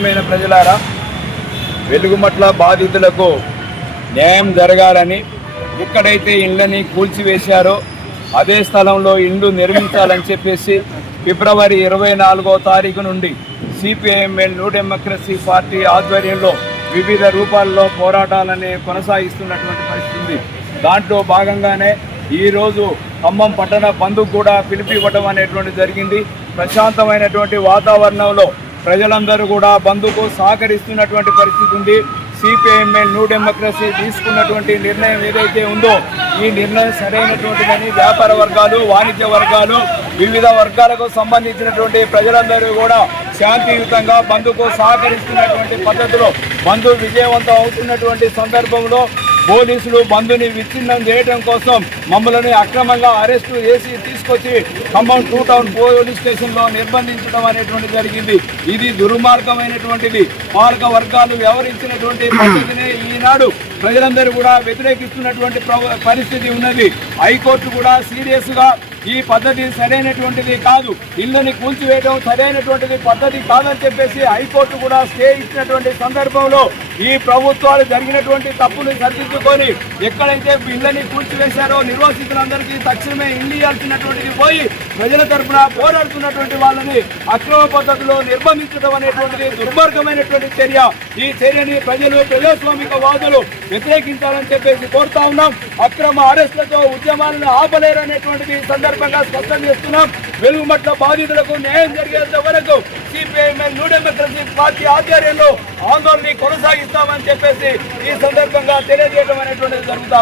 ప్రియమైన ప్రజలారా, వెలుగుమట్ల బాధితులకు న్యాయం జరగాలని, ఎక్కడైతే ఇళ్లని కూల్చివేశారో అదే స్థలంలో ఇండ్లు నిర్మించాలని చెప్పేసి ఫిబ్రవరి 24వ తారీఖు నుండి సిపిఐఎంఎల్ న్యూ డెమోక్రసీ పార్టీ ఆధ్వర్యంలో వివిధ రూపాల్లో పోరాటాలని కొనసాగిస్తున్నటువంటి పరిస్థితి. దాంట్లో భాగంగానే ఈరోజు ఖమ్మం పట్టణ బంద్కు కూడా పిలుపివ్వడం అనేటువంటి జరిగింది. ప్రశాంతమైనటువంటి వాతావరణంలో ప్రజలందరూ కూడా బంద్కు సహకరిస్తున్నటువంటి పరిస్థితి ఉంది. సిపిఐఎంఎల్ న్యూ డెమోక్రసీ తీసుకున్నటువంటి నిర్ణయం ఏదైతే ఉందో ఈ నిర్ణయం సరైనటువంటిదని వ్యాపార వర్గాలు, వాణిజ్య వర్గాలు, వివిధ వర్గాలకు సంబంధించినటువంటి ప్రజలందరూ కూడా శాంతియుతంగా బంద్కు సహకరిస్తున్నటువంటి పద్ధతిలో బంద్ విజయవంతం అవుతున్నటువంటి సందర్భంలో పోలీసులు బంద్ని విచ్ఛిన్నం చేయడం కోసం మమ్మల్ని అక్రమంగా అరెస్టు చేసి తీసుకొచ్చి ఖమ్మం 2 టౌన్ పోలీస్ స్టేషన్లో నిర్బంధించడం అనేటువంటి జరిగింది. ఇది దుర్మార్గమైనటువంటిది. పాలక వర్గాలు వ్యవహరించినటువంటి పద్ధతిని ఈనాడు ప్రజలందరూ కూడా వ్యతిరేకిస్తున్నటువంటి పరిస్థితి ఉన్నది. హైకోర్టు కూడా సీరియస్గా ఈ పద్ధతి సరైనటువంటిది కాదు, ఇళ్ళని కూల్చివేయడం సరైనటువంటిది పద్ధతి కాదని చెప్పేసి హైకోర్టు కూడా స్టే ఇచ్చినటువంటి సందర్భంలో ఈ ప్రభుత్వాలు జరిగినటువంటి తప్పులు సరిదిద్దుకొని ఎక్కడైతే ఇళ్ళని కూల్చివేశారో నిర్వాసితులందరికీ తక్షణమే ఇల్లు ఇవ్వాల్సినటువంటిది పోయి ప్రజల తరఫున పోరాడుతున్నటువంటి వాళ్ళని అక్రమ పద్ధతిలో నిర్బంధించడం అనేటువంటిది దుర్మార్గమైనటువంటి చర్య. ఈ చర్యని ప్రజలు, ప్రజాస్వామిక వాదులు వ్యతిరేకించాలని చెప్పేసి కోరుతా ఉన్నాం. అక్రమ అరెస్టులతో ఉద్యమాలను ఆపలేరు అనేటువంటిది సందర్భంగా స్పష్టం చేస్తున్నాం. వెలుగుమట్ల బాధితులకు న్యాయం జరిగేంత వరకు సిపిఐఎంఎల్ న్యూ డెమోక్రసీ పార్టీ ఆధ్వర్యంలో ఆందోళన కొనసాగిస్తామని చెప్పేసి ఈ సందర్భంగా తెలియజేయడం అనేటువంటిది జరుగుతాం.